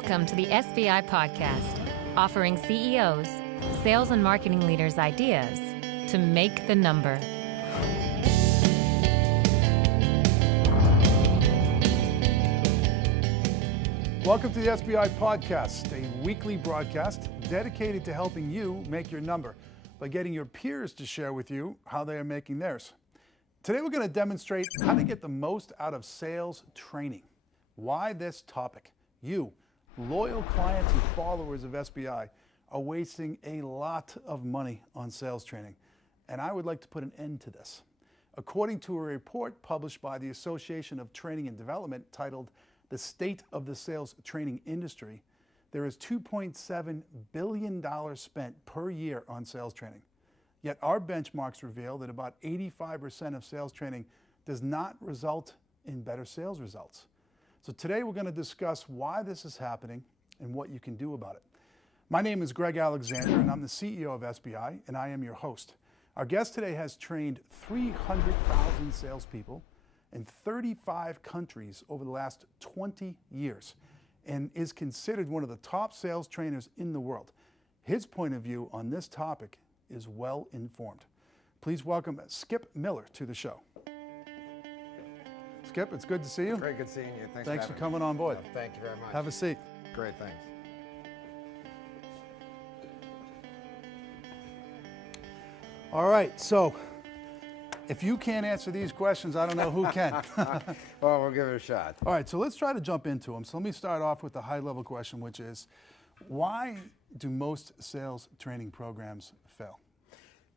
Welcome to the SBI Podcast, offering CEOs, sales and marketing leaders ideas to make the number. Welcome to the SBI Podcast, a weekly broadcast dedicated to helping you make your number by getting your peers to share with you how they are making theirs. Today we're going to demonstrate how to get the most out of sales training. Why this topic? You, loyal clients and followers of SBI, are wasting a lot of money on sales training, and I would like to put an end to this. According to a report published by the Association of Training and Development titled The State of the Sales Training Industry, there is $2.7 billion spent per year on sales training. Yet our benchmarks reveal that about 85% of sales training does not result in better sales results. So today we're going to discuss why this is happening and what you can do about it. My name is Greg Alexander and I'm the CEO of SBI and I am your host. Our guest today has trained 300,000 salespeople in 35 countries over the last 20 years and is considered one of the top sales trainers in the world. His point of view on this topic is well informed. Please welcome Skip Miller to the show. Skip, it's good to see you. Very good seeing you. Thanks for coming on board. Thank you very much. Have a seat. Great, thanks. All right, so if you can't answer these questions, I don't know who can. Well, we'll give it a shot. All right, so let's try to jump into them. So let me start off with the high-level question, which is, why do most sales training programs fail?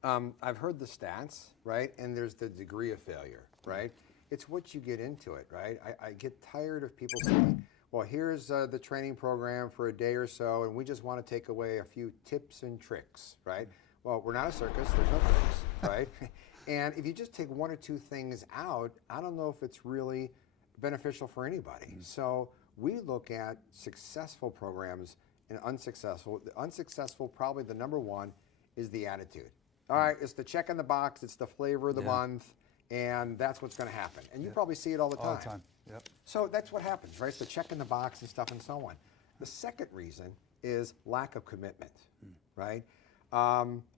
I've heard the stats, right? And there's the degree of failure, right? It's what you get into it, right? I get tired of people saying, well, here's the training program for a day or so, and we just want to take away a few tips and tricks, right? Well, we're not a circus, there's no tricks, right? And if you just take one or two things out, I don't know if it's really beneficial for anybody. So we look at successful programs and unsuccessful. The unsuccessful, probably the number one, is the attitude. All right, it's the check in the box, it's the flavor of the month, and that's what's going to happen. And you probably see it all the time. All the time, yep. So that's what happens, right? It's the check in the box and stuff and so on. The second reason is lack of commitment, right?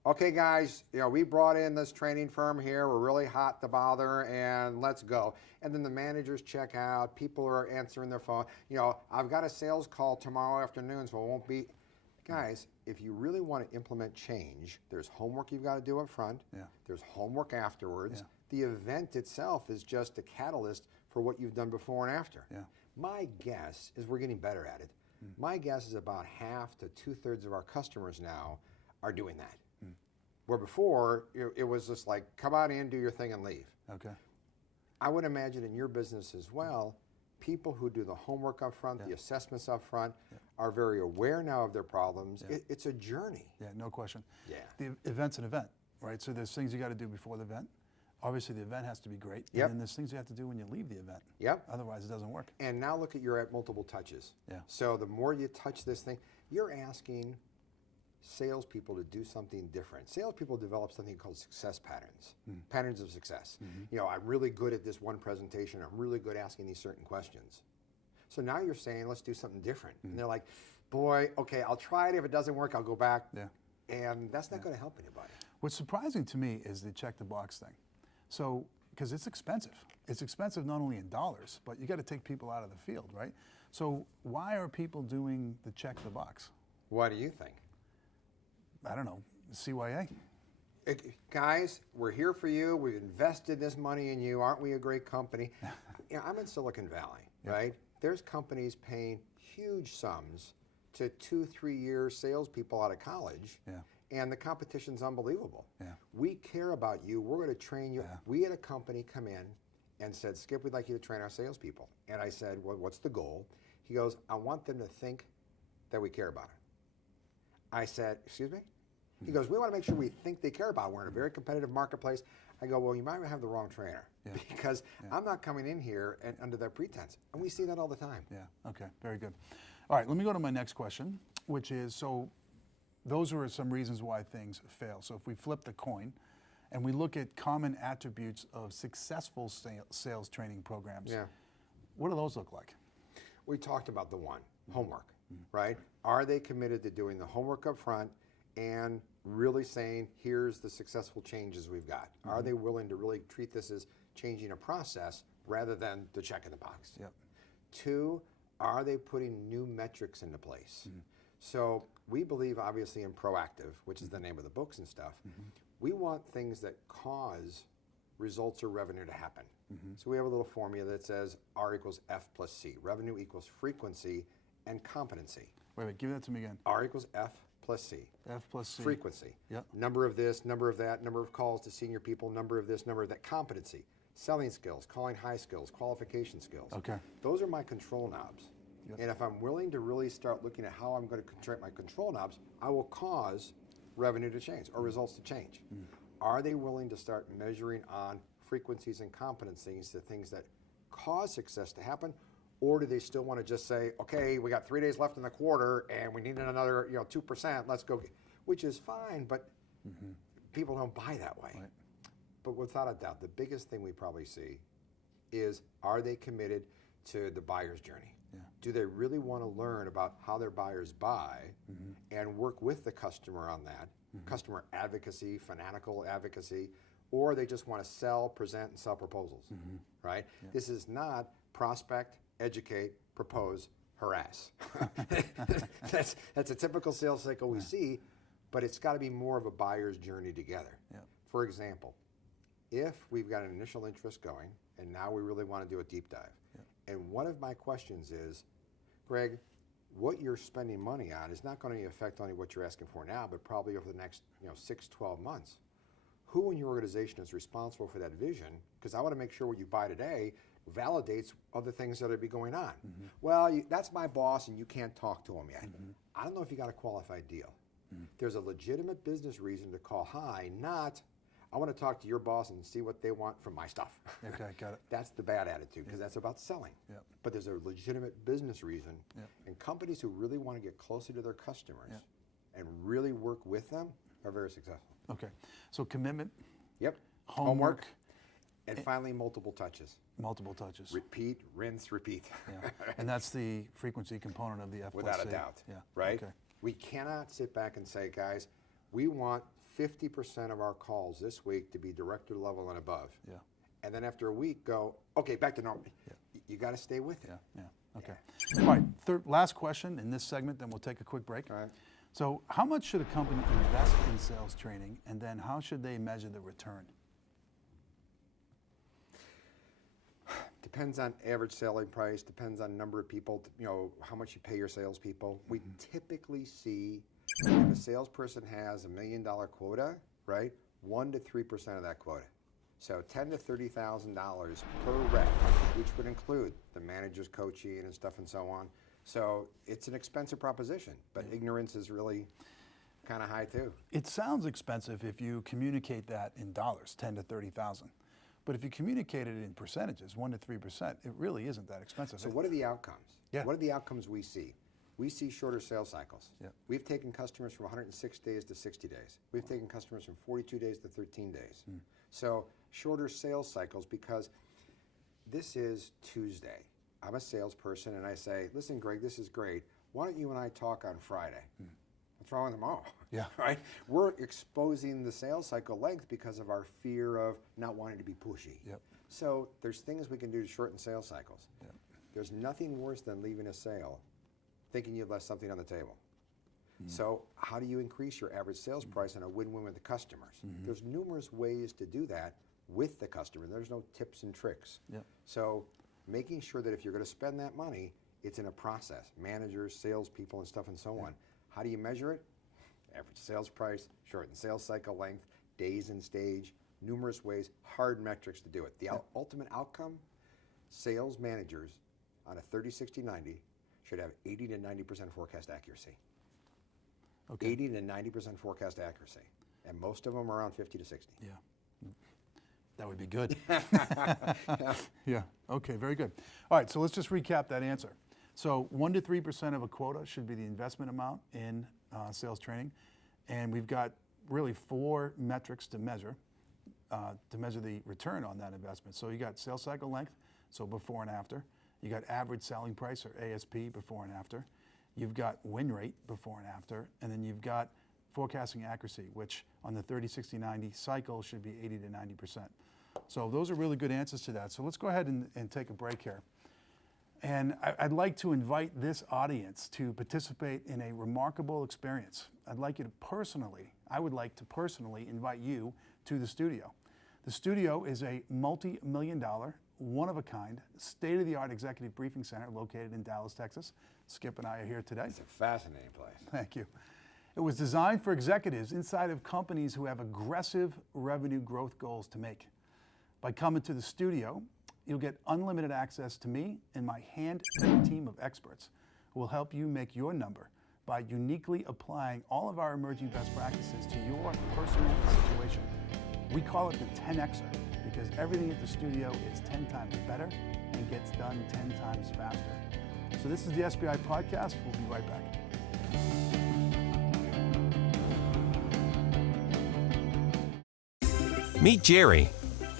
Okay, guys, we brought in this training firm here. We're really hot to bother, and let's go. And then the managers check out. People are answering their phone. I've got a sales call tomorrow afternoon, so it won't be. Guys, if you really want to implement change, there's homework you've got to do up front. Yeah. There's homework afterwards. Yeah. The event itself is just a catalyst for what you've done before and after. Yeah. My guess is we're getting better at it. My guess is about half to 2/3 of our customers now are doing that. Where before, it was just like, come on in, do your thing, and leave. Okay. I would imagine in your business as well, people who do the homework up front, the assessments up front, are very aware now of their problems. It's a journey. Yeah, no question. Yeah. The event's an event, right? So there's things you got to do before the event. Obviously, the event has to be great. Yep. And then there's things you have to do when you leave the event. Yep. Otherwise, it doesn't work. And now look at you're at multiple touches. Yeah. So the more you touch this thing, you're asking salespeople to do something different. Salespeople develop something called success patterns, patterns of success. I'm really good at this one presentation. I'm really good asking these certain questions. So now you're saying, let's do something different. And they're like, boy, okay, I'll try it. If it doesn't work, I'll go back. Yeah. And that's not going to help anybody. What's surprising to me is the check the box thing. So, because it's expensive. It's expensive not only in dollars, but you got to take people out of the field, right? So why are people doing the check the box? What do you think? I don't know, CYA. Guys, we're here for you. We've invested this money in you. Aren't we a great company? I'm in Silicon Valley, right? There's companies paying huge sums to 2-3 year salespeople out of college, and the competition's unbelievable. We care about you. We're going to train you. We had a company come in and said, Skip, we'd like you to train our salespeople. And I said, well, what's the goal? He goes, I want them to think that we care about it. I said, excuse me? He goes, we want to make sure we think they care about it. We're in a very competitive marketplace. I go, well, you might have the wrong trainer because I'm not coming in here and under that pretense. And we see that all the time. Yeah, okay, very good. All right, let me go to my next question, which is, so those are some reasons why things fail. So if we flip the coin and we look at common attributes of successful sales training programs, what do those look like? We talked about the one, homework. right? Are they committed to doing the homework up front and really saying, here's the successful changes we've got? Are they willing to really treat this as changing a process rather than the check in the box? Yep. 2, are they putting new metrics into place? So we believe obviously in proactive, which is the name of the books and stuff. We want things that cause results or revenue to happen. So we have a little formula that says R equals F plus C. Revenue equals frequency and competency. Wait, give that to me again. R equals F plus C. F plus C. Frequency. Yep. Number of this, number of that, number of calls to senior people, number of this, number of that. Competency. Selling skills, calling high skills, qualification skills. Okay. Those are my control knobs. Yep. And if I'm willing to really start looking at how I'm going to control my control knobs, I will cause revenue to change or results to change. Are they willing to start measuring on frequencies and competencies, the things that cause success to happen? Or do they still want to just say, okay, we got 3 days left in the quarter and we need another 2%, let's go, which is fine, but people don't buy that way. Right. But without a doubt, the biggest thing we probably see is, are they committed to the buyer's journey? Yeah. Do they really want to learn about how their buyers buy and work with the customer on that? Customer advocacy, fanatical advocacy, or they just want to sell, present, and sell proposals, right? Yeah. This is not prospect, educate, propose, harass. That's a typical sales cycle we see, but it's got to be more of a buyer's journey together. Yeah. For example, if we've got an initial interest going, and now we really want to do a deep dive, and one of my questions is, Greg, what you're spending money on is not going to affect only what you're asking for now, but probably over the next 6, 12 months. Who in your organization is responsible for that vision? Because I want to make sure what you buy today validates other things that are be going on. Well, that's my boss and you can't talk to him yet. I don't know if you got a qualified deal. There's a legitimate business reason to call high, not I want to talk to your boss and see what they want from my stuff. Okay, got it. That's the bad attitude, because that's about selling. Yep. But there's a legitimate business reason. Yep. And companies who really want to get closer to their customers and really work with them are very successful. Okay, so commitment. Yep. Homework. And finally, multiple touches. Multiple touches. Repeat, rinse, repeat. Yeah. And that's the frequency component of the F plus C. Without a doubt. Yeah. Right? Okay. We cannot sit back and say, guys, we want 50% of our calls this week to be director level and above. Yeah. And then after a week go, okay, back to normal. Yeah. You got to stay with it. Yeah, yeah, okay. All right, last question in this segment, then we'll take a quick break. All right. So how much should a company invest in sales training, and then how should they measure the return? Depends on average selling price, depends on number of people, how much you pay your salespeople. We typically see if a salesperson has $1 million quota, right, 1 to 3% of that quota. So $10,000 to $30,000 per rep, which would include the manager's coaching and stuff and so on. So it's an expensive proposition, but ignorance is really kind of high too. It sounds expensive if you communicate that in dollars, 10 to 30,000. But if you communicate it in percentages, 1 to 3%, it really isn't that expensive. So what are the outcomes? Yeah. What are the outcomes we see? We see shorter sales cycles. Yeah. We've taken customers from 106 days to 60 days. We've taken customers from 42 days to 13 days. So shorter sales cycles, because this is Tuesday. I'm a salesperson and I say, listen, Greg, this is great. Why don't you and I talk on Friday? What's wrong with them all? Yeah. Right? We're exposing the sales cycle length because of our fear of not wanting to be pushy. Yep. So there's things we can do to shorten sales cycles. Yep. There's nothing worse than leaving a sale thinking you've left something on the table. So how do you increase your average sales price and a win-win with the customers? There's numerous ways to do that with the customer. There's no tips and tricks. Yep. So making sure that if you're going to spend that money, it's in a process. Managers, salespeople, and stuff and so on. How do you measure it? Average sales price, shortened sales cycle length, days in stage, numerous ways, hard metrics to do it. The ultimate outcome, sales managers on a 30, 60, 90 should have 80 to 90% forecast accuracy. Okay. 80 to 90% forecast accuracy. And most of them are around 50 to 60. Yeah. That would be good. Yeah, okay, very good. All right, so let's just recap that answer. So 1 to 3% of a quota should be the investment amount in sales training. And we've got really 4 metrics to measure the return on that investment. So you got sales cycle length, so before and after. You got average selling price, or ASP, before and after. you've got win rate before and after, and then you've got forecasting accuracy, which on the 30, 60, 90 cycle should be 80 to 90%. So those are really good answers to that. So let's go ahead and take a break here. And I'd like to invite this audience to participate in a remarkable experience. I would like to personally invite you to the studio. The studio is a multi-million-dollar, one-of-a-kind, state-of-the-art executive briefing center located in Dallas, Texas. Skip and I are here today. It's a fascinating place. Thank you. It was designed for executives inside of companies who have aggressive revenue growth goals to make. By coming to the studio, you'll get unlimited access to me and my hand-picked team of experts who will help you make your number by uniquely applying all of our emerging best practices to your personal situation. We call it the 10Xer because everything at the studio is 10 times better and gets done 10 times faster. So this is the SBI Podcast. We'll be right back. Meet Jerry.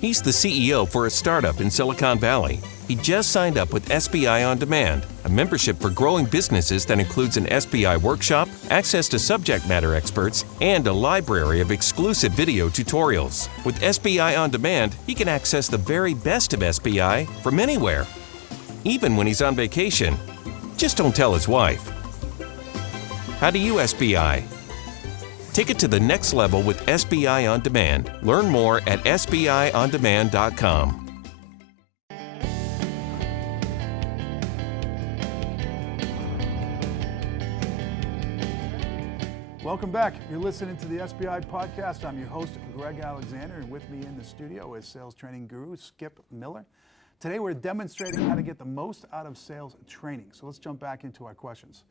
He's the CEO for a startup in Silicon Valley. He just signed up with SBI On Demand, a membership for growing businesses that includes an SBI workshop, access to subject matter experts, and a library of exclusive video tutorials. With SBI On Demand, he can access the very best of SBI from anywhere, even when he's on vacation. Just don't tell his wife. How do you SBI? Take it to the next level with SBI On Demand. Learn more at SBIOnDemand.com. Welcome back. You're listening to the SBI Podcast. I'm your host, Greg Alexander, and with me in the studio is sales training guru Skip Miller. Today we're demonstrating how to get the most out of sales training. So let's jump back into our questions.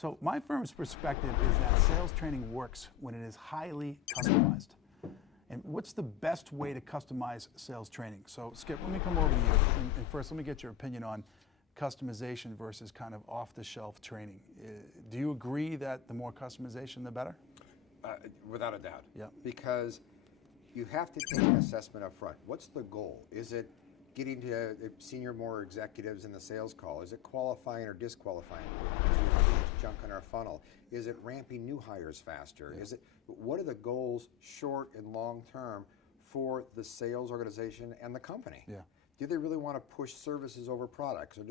So my firm's perspective is that sales training works when it is highly customized. And what's the best way to customize sales training? So Skip, let me come over to you. And first, let me get your opinion on customization versus kind of off-the-shelf training. Do you agree that the more customization, the better? Without a doubt. Yeah. Because you have to take an assessment up front. What's the goal? Is it getting to senior more executives in the sales call? Is it qualifying or disqualifying? Is there too much junk in our funnel? Is it ramping new hires faster? Yeah. What are the goals short and long term for the sales organization and the company? Yeah. Do they really want to push services over products? Or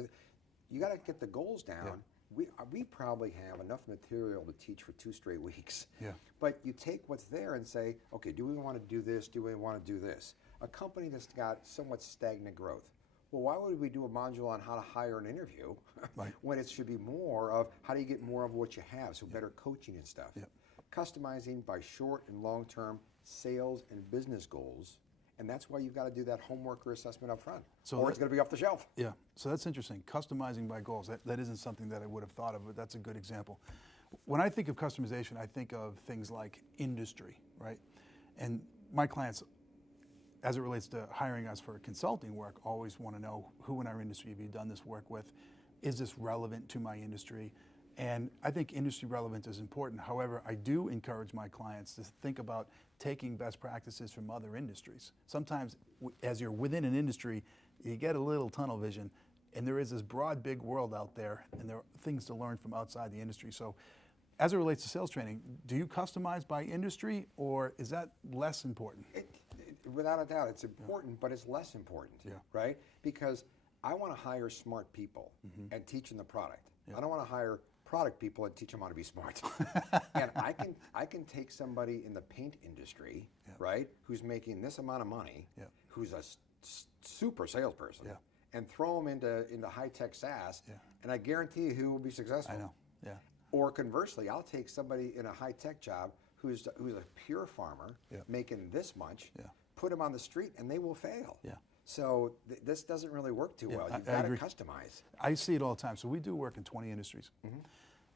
you got to get the goals down. Yeah. We probably have enough material to teach for 2 straight weeks. Yeah. But you take what's there and say, okay, do we want to do this? Do we want to do this? A company that's got somewhat stagnant growth. Well, why would we do a module on how to hire an interview right. when it should be more of how do you get more of what you have, so better coaching and stuff. Yeah. Customizing by short and long-term sales and business goals, and that's why you've got to do that homework or assessment up front, or it's going to be off the shelf. Yeah, so that's interesting. Customizing by goals, that isn't something that I would have thought of, but that's a good example. When I think of customization, I think of things like industry, right? And my clients, as it relates to hiring us for consulting work, always want to know who in our industry have you done this work with? Is this relevant to my industry? And I think industry relevance is important. However, I do encourage my clients to think about taking best practices from other industries. Sometimes as you're within an industry, you get a little tunnel vision, and there is this broad, big world out there, and there are things to learn from outside the industry. So as it relates to sales training, do you customize by industry, or is that less important? Without a doubt, it's important, but it's less important, right? Because I want to hire smart people and teach them the product. I don't want to hire product people and teach them how to be smart. And I can take somebody in the paint industry, right, who's making this amount of money, who's a super salesperson, and throw them into high-tech SaaS, and I guarantee you who will be successful. I know, Or conversely, I'll take somebody in a high-tech job who's a pure farmer making this much, put them on the street, and they will fail. So this doesn't really work too well. You've got to customize. I see it all the time. So we do work in 20 industries.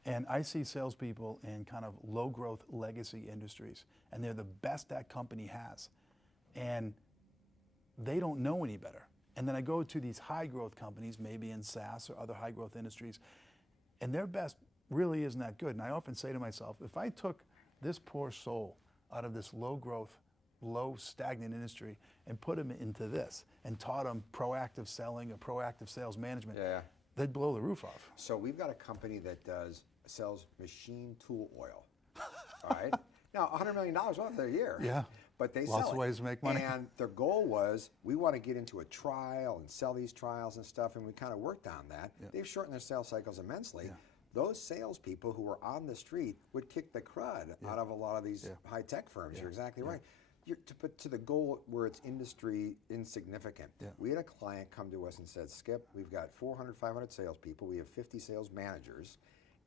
And I see salespeople in kind of low-growth legacy industries, and they're the best that company has. And they don't know any better. And then I go to these high-growth companies, maybe in SaaS or other high-growth industries, and their best really isn't that good. And I often say to myself, if I took this poor soul out of this low-growth, low stagnant industry and put them into this and taught them proactive selling or proactive sales management, they'd blow the roof off. So we've got a company that sells machine tool oil. All right. Now, $100 million worth a year. Yeah. But they Lots sell of it. ways to make money. And their goal was, we want to get into a trial and sell these trials and stuff, and we kind of worked on that. Yeah. They've shortened their sales cycles immensely. Yeah. Those salespeople who were on the street would kick the crud out of a lot of these high-tech firms. You're exactly right. But to the goal where it's industry insignificant. Yeah. We had a client come to us and said, Skip, we've got 400, 500 salespeople. We have 50 sales managers.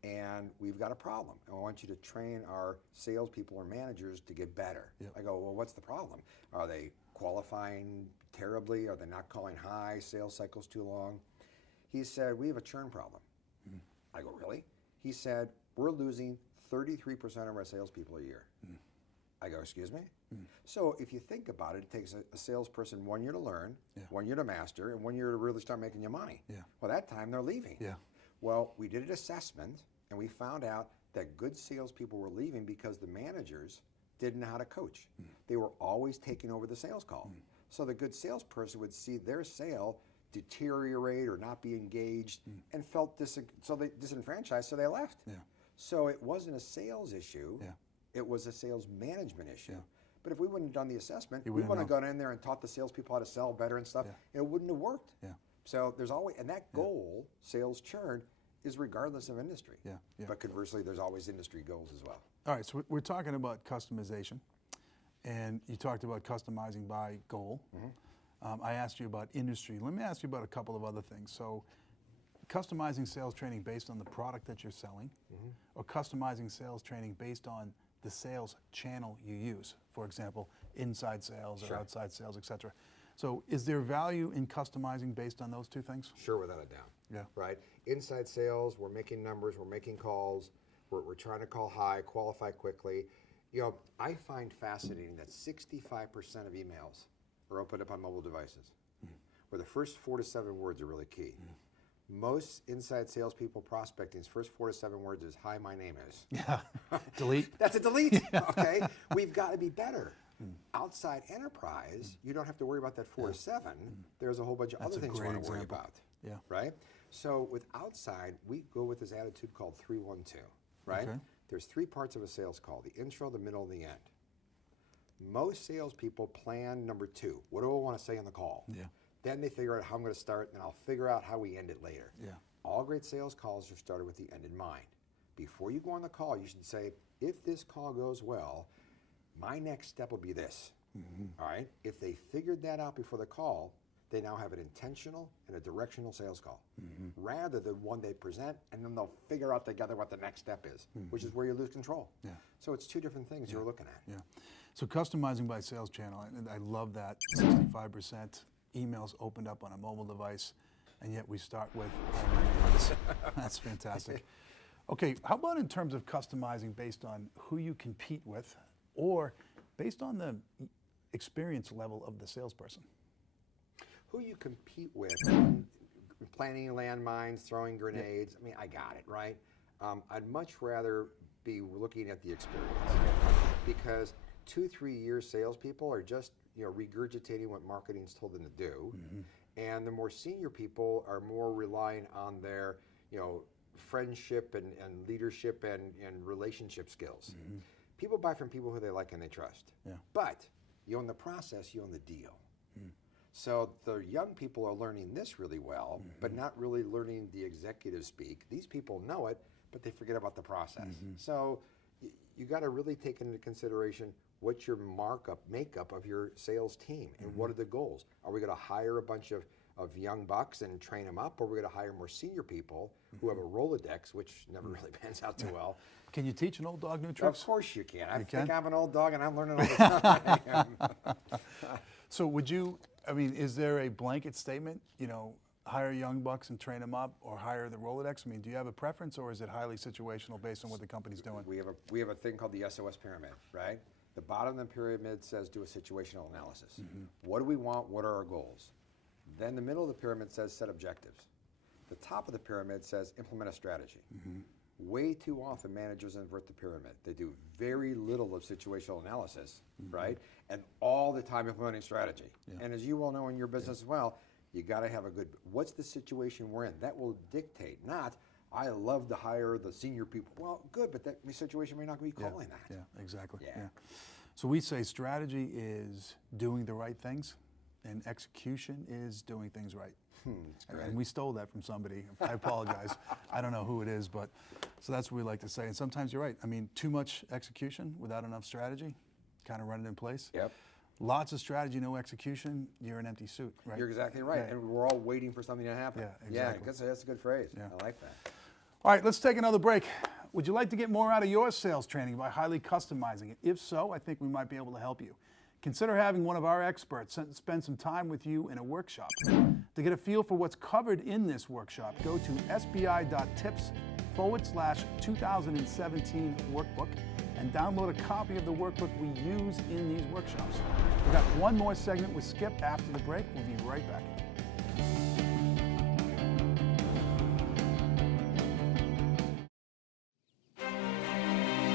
And we've got a problem. And I want you to train our salespeople or managers to get better. Yep. I go, well, what's the problem? Are they qualifying terribly? Are they not calling high? Sales cycles too long? He said, we have a churn problem. I go, really? He said, we're losing 33% of our salespeople a year. I go, excuse me? So if you think about it, it takes a salesperson 1 year to learn, 1 year to master, and 1 year to really start making you money. Well, that time they're leaving. Well, we did an assessment, and we found out that good salespeople were leaving because the managers didn't know how to coach. They were always taking over the sales call. So the good salesperson would see their sale deteriorate or not be engaged and felt disenfranchised, so they left. So it wasn't a sales issue, it was a sales management issue. But if we wouldn't have done the assessment, we wouldn't have gone in there and taught the salespeople how to sell better and stuff, it wouldn't have worked. So there's always, and that goal, sales churn, is regardless of industry. But conversely, there's always industry goals as well. All right, so we're talking about customization, and you talked about customizing by goal. I asked you about industry. Let me ask you about a couple of other things. So customizing sales training based on the product that you're selling, or customizing sales training based on the sales channel you use. For example, inside sales or outside sales, et cetera. So is there value in customizing based on those two things? Sure, without a doubt. Right? Inside sales, we're making numbers, we're making calls, we're trying to call high, qualify quickly. You know, I find fascinating that 65% of emails are opened up on mobile devices, where the first 4 to 7 words are really key. Most inside salespeople prospecting's first 4 to 7 words is, hi, my name is. Delete. That's a delete, okay? We've got to be better. Outside enterprise, you don't have to worry about that 4 to 7. There's a whole bunch of other things you want to worry about, right? So with outside, we go with this attitude called 3-1-2, right? There's 3 parts of a sales call: the intro, the middle, and the end. Most salespeople plan number 2. What do I want to say on the call? Then they figure out how I'm going to start, and I'll figure out how we end it later. All great sales calls are started with the end in mind. Before you go on the call, you should say, if this call goes well, my next step will be this. All right? If they figured that out before the call, they now have an intentional and a directional sales call, rather than one they present and then they'll figure out together what the next step is, which is where you lose control. So it's 2 different things you're looking at. So customizing by sales channel, and I love that 65% emails opened up on a mobile device, and yet we start with that's fantastic. Okay, how about in terms of customizing based on who you compete with, or based on the experience level of the salesperson? Who you compete with, planting landmines, throwing grenades, I mean, I got it, right? I'd much rather be looking at the experience, because 2-3 year salespeople are just regurgitating what marketing's told them to do, and the more senior people are more relying on their friendship and leadership and relationship skills. People buy from people who they like and they trust. But you own the process, you own the deal. So the young people are learning this really well, but not really learning the executive speak. These people know it, but they forget about the process. So you got to really take into consideration what's your makeup of your sales team, and what are the goals? Are we going to hire a bunch of young bucks and train them up, or are we going to hire more senior people who have a Rolodex, which never really pans out too well? Can you teach an old dog new tricks? Of course you can. I think I'm an old dog and I'm learning all the time. So would you, I mean, is there a blanket statement, hire young bucks and train them up, or hire the Rolodex? I mean, do you have a preference, or is it highly situational based on what the company's doing? We have a thing called the SOS pyramid, right? The bottom of the pyramid says do a situational analysis. What do we want? What are our goals? Then the middle of the pyramid says set objectives. The top of the pyramid says implement a strategy. Way too often managers invert the pyramid. They do very little of situational analysis, right? And all the time implementing strategy. And as you well know in your business as well, You got to have a good, what's the situation we're in? That will dictate, not, I love to hire the senior people. Well, good, but that situation may not be calling that. Yeah, exactly. Yeah. So we say strategy is doing the right things, and execution is doing things right. And we stole that from somebody. I apologize. I don't know who it is, but so that's what we like to say. And sometimes you're right. I mean, too much execution without enough strategy, kind of run it in place. Yep. Lots of strategy, no execution, you're an empty suit, right? You're exactly right. Yeah. And we're all waiting for something to happen. Yeah, exactly. Yeah, that's a good phrase. Yeah. I like that. All right, let's take another break. Would you like to get more out of your sales training by highly customizing it? If so, I think we might be able to help you. Consider having one of our experts spend some time with you in a workshop. To get a feel for what's covered in this workshop, go to sbi.tips/2017 workbook and download a copy of the workbook we use in these workshops. We've got one more segment with Skip after the break. We'll be right back.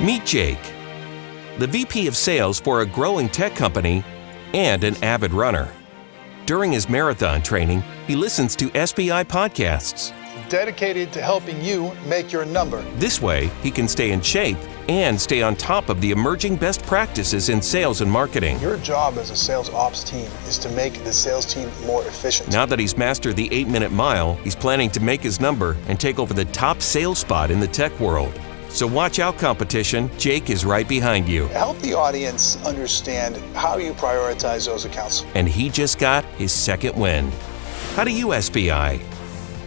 Meet Jake, the VP of Sales for a growing tech company and an avid runner. During his marathon training, he listens to SBI podcasts. Dedicated to helping you make your number. This way, he can stay in shape and stay on top of the emerging best practices in sales and marketing. Your job as a sales ops team is to make the sales team more efficient. Now that he's mastered the 8-minute mile, he's planning to make his number and take over the top sales spot in the tech world. So watch out, competition. Jake is right behind you. Help the audience understand how you prioritize those accounts. And he just got his second win. How do you SBI?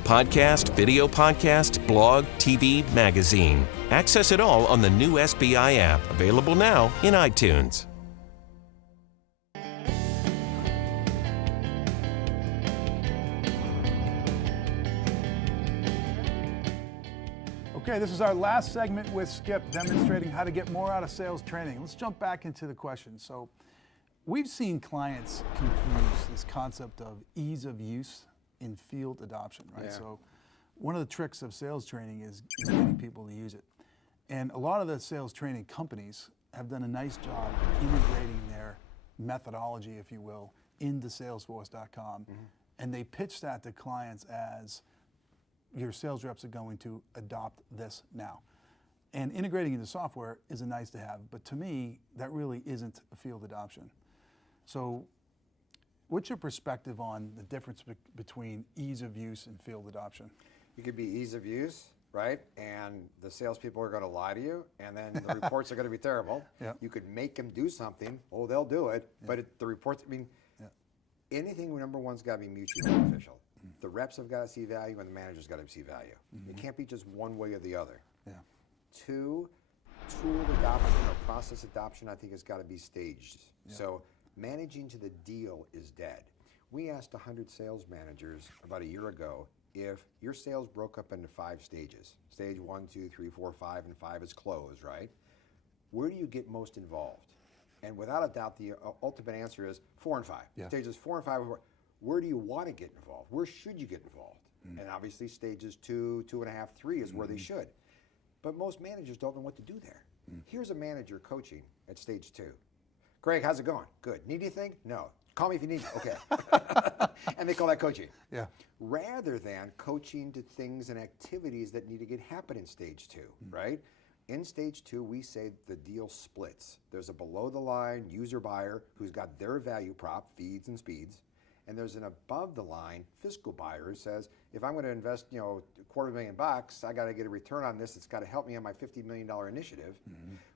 Podcast, video podcast, blog, TV, magazine. Access it all on the new SBI app, available now in iTunes. Okay, this is our last segment with Skip, demonstrating how to get more out of sales training. Let's jump back into the question. So we've seen clients confuse this concept of ease of use in field adoption, right? Yeah. So one of the tricks of sales training is getting people to use it. And a lot of the sales training companies have done a nice job integrating their methodology, if you will, into Salesforce.com. And they pitch that to clients as, your sales reps are going to adopt this now. And integrating into software is a nice to have, but to me, that really isn't a field adoption. So what's your perspective on the difference between ease of use and field adoption? You could be ease of use, right? And the salespeople are going to lie to you, and then the reports are going to be terrible. Yeah. You could make them do something. Oh, they'll do it. But the reports, I mean, anything, number one's got to be mutually beneficial. The reps have got to see value, and the manager's got to see value. It can't be just one way or the other. Yeah. Two, tool adoption or process adoption, I think, has got to be staged. So managing to the deal is dead. We asked 100 sales managers about a year ago if your sales broke up into 5 stages. Stage 1, 2, 3, 4, 5, and 5 is close, right? Where do you get most involved? And without a doubt, the ultimate answer is 4 and 5. Yeah. Stages 4 and 5, where do you want to get involved? Where should you get involved? And obviously stages 2, 2.5, 3 is where they should. But most managers don't know what to do there. Here's a manager coaching at stage 2. Greg, how's it going? Good. Need anything? No. Call me if you need. Okay. And they call that coaching. Yeah. Rather than coaching to things and activities that need to get happen in stage 2, right? In stage 2, we say the deal splits. There's a below the line user buyer who's got their value prop, feeds and speeds. And there's an above the line fiscal buyer who says, if I'm going to invest, $250,000, I got to get a return on this. It's got to help me on my $50 million initiative.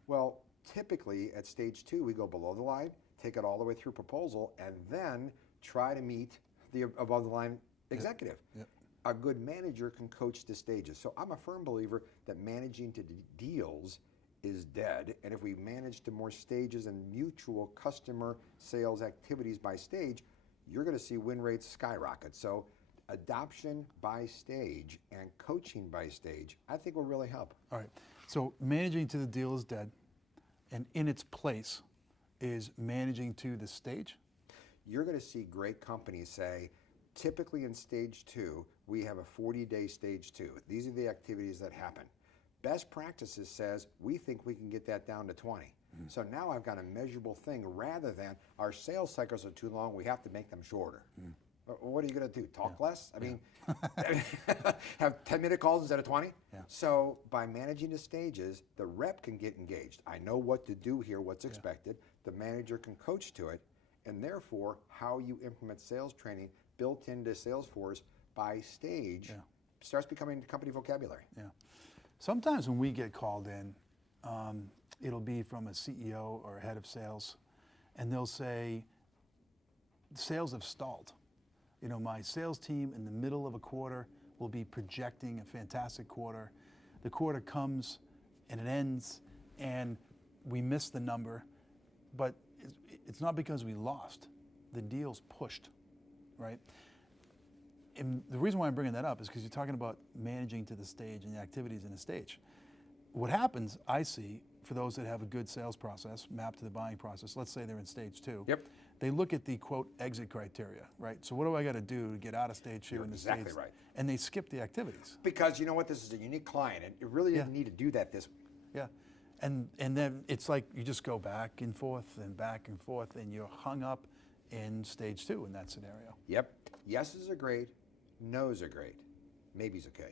Well, typically at stage 2, we go below the line, take it all the way through proposal, and then try to meet the above the line executive. Yep. A good manager can coach the stages. So I'm a firm believer that managing to deals is dead. And if we manage to more stages and mutual customer sales activities by stage, you're going to see win rates skyrocket. So adoption by stage and coaching by stage, I think will really help. All right. So managing to the deal is dead, and in its place is managing to the stage? You're going to see great companies say, typically in stage 2, we have a 40-day stage 2. These are the activities that happen. Best practices says, we think we can get that down to 20. So now I've got a measurable thing rather than our sales cycles are too long, we have to make them shorter. What are you going to do? Talk less? I mean, have 10-minute calls instead of 20? Yeah. So by managing the stages, the rep can get engaged. I know what to do here, what's expected. The manager can coach to it, and therefore, how you implement sales training built into Salesforce by stage starts becoming company vocabulary. Yeah. Sometimes when we get called in, it'll be from a CEO or a head of sales, and they'll say, sales have stalled. You know, my sales team in the middle of a quarter will be projecting a fantastic quarter. The quarter comes and it ends and we miss the number, but it's not because we lost. The deal's pushed, right? And the reason why I'm bringing that up is because you're talking about managing to the stage and the activities in the stage. What happens, I see, for those that have a good sales process mapped to the buying process, let's say they're in stage 2. Yep. They look at the, quote, exit criteria, right? So what do I got to do to get out of stage 2 into exactly stage? right. And they skip the activities. Because you know what, this is a unique client, and it really didn't need to do that this. Yeah. And then it's like you just go back and forth, and you're hung up in stage 2 in that scenario. Yep. Yeses are great, nos are great, maybes okay.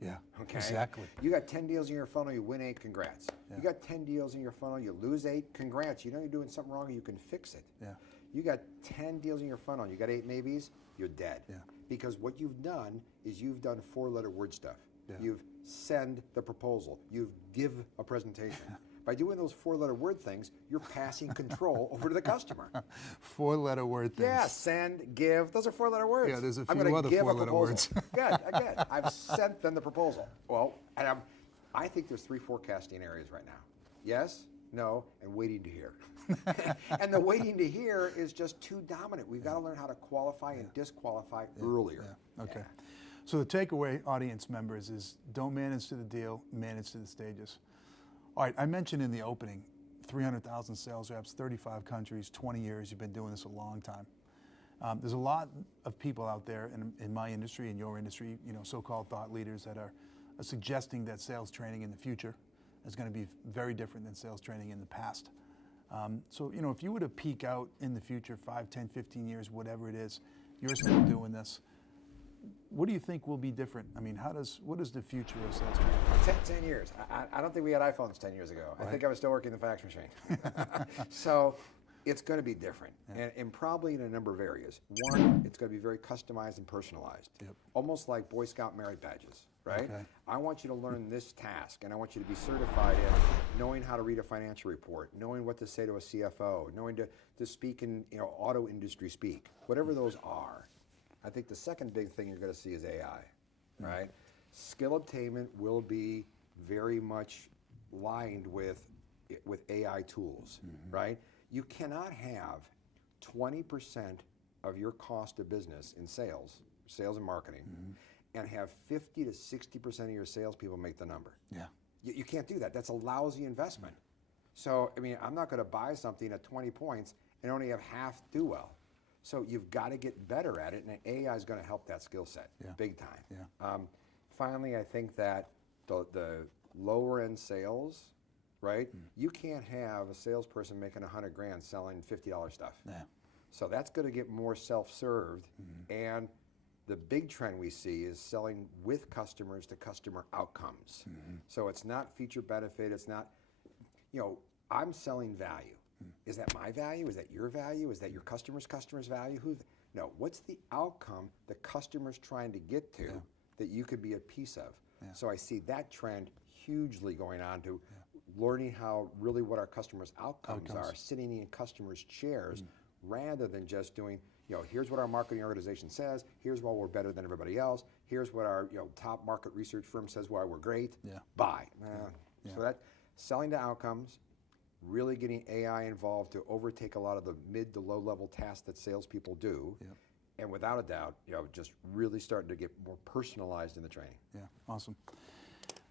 Yeah, Okay. exactly. You got 10 deals in your funnel, you win 8, congrats. Yeah. You got 10 deals in your funnel, you lose 8, congrats. You know you're doing something wrong, you can fix it. Yeah. You got 10 deals in your funnel, you got 8 maybes, you're dead. Yeah. Because what you've done is you've done 4-letter word stuff. Yeah. You've send the proposal, you've give a presentation. By doing those 4-letter word things, you're passing control over to the customer. 4-letter word things. Yeah, send, give, those are 4-letter words. Yeah, there's a I'm few gonna other give a 4-letter proposal. words. Good, again, I've sent them the proposal. Well, and I think there's 3 forecasting areas right now. Yes, no, and waiting to hear. And the waiting to hear is just too dominant. We've got to learn how to qualify and disqualify earlier. Yeah. Okay. So the takeaway, audience members, is don't manage to the deal, manage to the stages. All right, I mentioned in the opening, 300,000 sales reps, 35 countries, 20 years. You've been doing this a long time. There's a lot of people out there in my industry, in your industry, you know, so-called thought leaders that are suggesting that sales training in the future is going to be very different than sales training in the past. So, you know, if you were to peek out in the future, 5, 10, 15 years, whatever it is, you're still doing this. What do you think will be different? I mean, what is the future of sales training? 10 years. I don't think we had iPhones 10 years ago. Right. I think I was still working the fax machine. So it's going to be different, and probably in a number of areas. One, it's going to be very customized and personalized, almost like Boy Scout merit badges, right? Okay. I want you to learn this task, and I want you to be certified in knowing how to read a financial report, knowing what to say to a CFO, knowing to speak in auto industry speak, whatever those are. I think the second big thing you're going to see is AI, right? Skill attainment will be very much lined with AI tools, right? You cannot have 20% of your cost of business in sales and marketing, and have 50 to 60% of your salespeople make the number. Yeah. You can't do that. That's a lousy investment. So, I mean, I'm not going to buy something at 20 points and only have half do well. So you've got to get better at it, and AI is going to help that skill set big time. Yeah. Finally, I think that the lower end sales, right? You can't have a salesperson making $100 grand selling $50 stuff. Yeah. So that's going to get more self-served, and the big trend we see is selling with customers to customer outcomes. So it's not feature benefit. It's not, I'm selling value. Is that my value? Is that your value? Is that your customer's value? No, what's the outcome the customer's trying to get to that you could be a piece of? Yeah. So I see that trend hugely going on to learning how really what our customers' outcomes are, sitting in customers' chairs rather than just doing, here's what our marketing organization says, here's why we're better than everybody else, here's what our top market research firm says why we're great, buy. So that selling to outcomes, really getting AI involved to overtake a lot of the mid to low level tasks that salespeople do, and without a doubt, just really starting to get more personalized in the training. Yeah, awesome.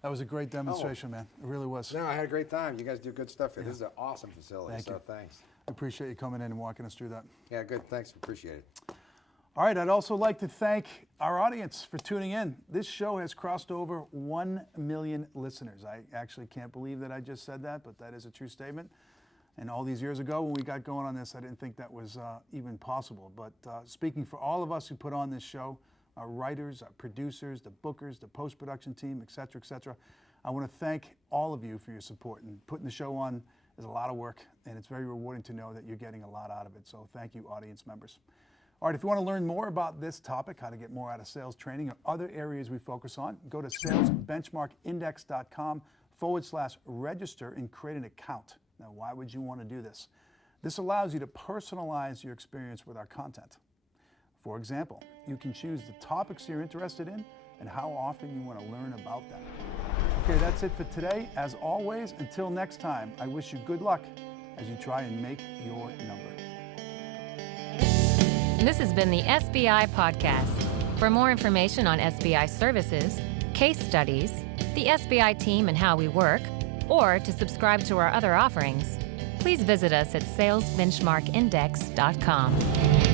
That was a great demonstration, man. It really was. No, I had a great time. You guys do good stuff here. This is an awesome facility, Thank you. Thanks. I appreciate you coming in and walking us through that. Yeah, good. Thanks. Appreciate it. All right, I'd also like to thank our audience for tuning in. This show has crossed over 1 million listeners. I actually can't believe that I just said that, but that is a true statement. And all these years ago when we got going on this, I didn't think that was even possible. But speaking for all of us who put on this show, our writers, our producers, the bookers, the post-production team, et cetera, I want to thank all of you for your support. And putting the show on is a lot of work, and it's very rewarding to know that you're getting a lot out of it. So thank you, audience members. All right, if you want to learn more about this topic, how to get more out of sales training or other areas we focus on, go to salesbenchmarkindex.com/register and create an account. Now, why would you want to do this? This allows you to personalize your experience with our content. For example, you can choose the topics you're interested in and how often you want to learn about them. Okay, that's it for today. As always, until next time, I wish you good luck as you try and make your number. This has been the SBI Podcast. For more information on SBI services, case studies, the SBI team and how we work, or to subscribe to our other offerings, please visit us at salesbenchmarkindex.com.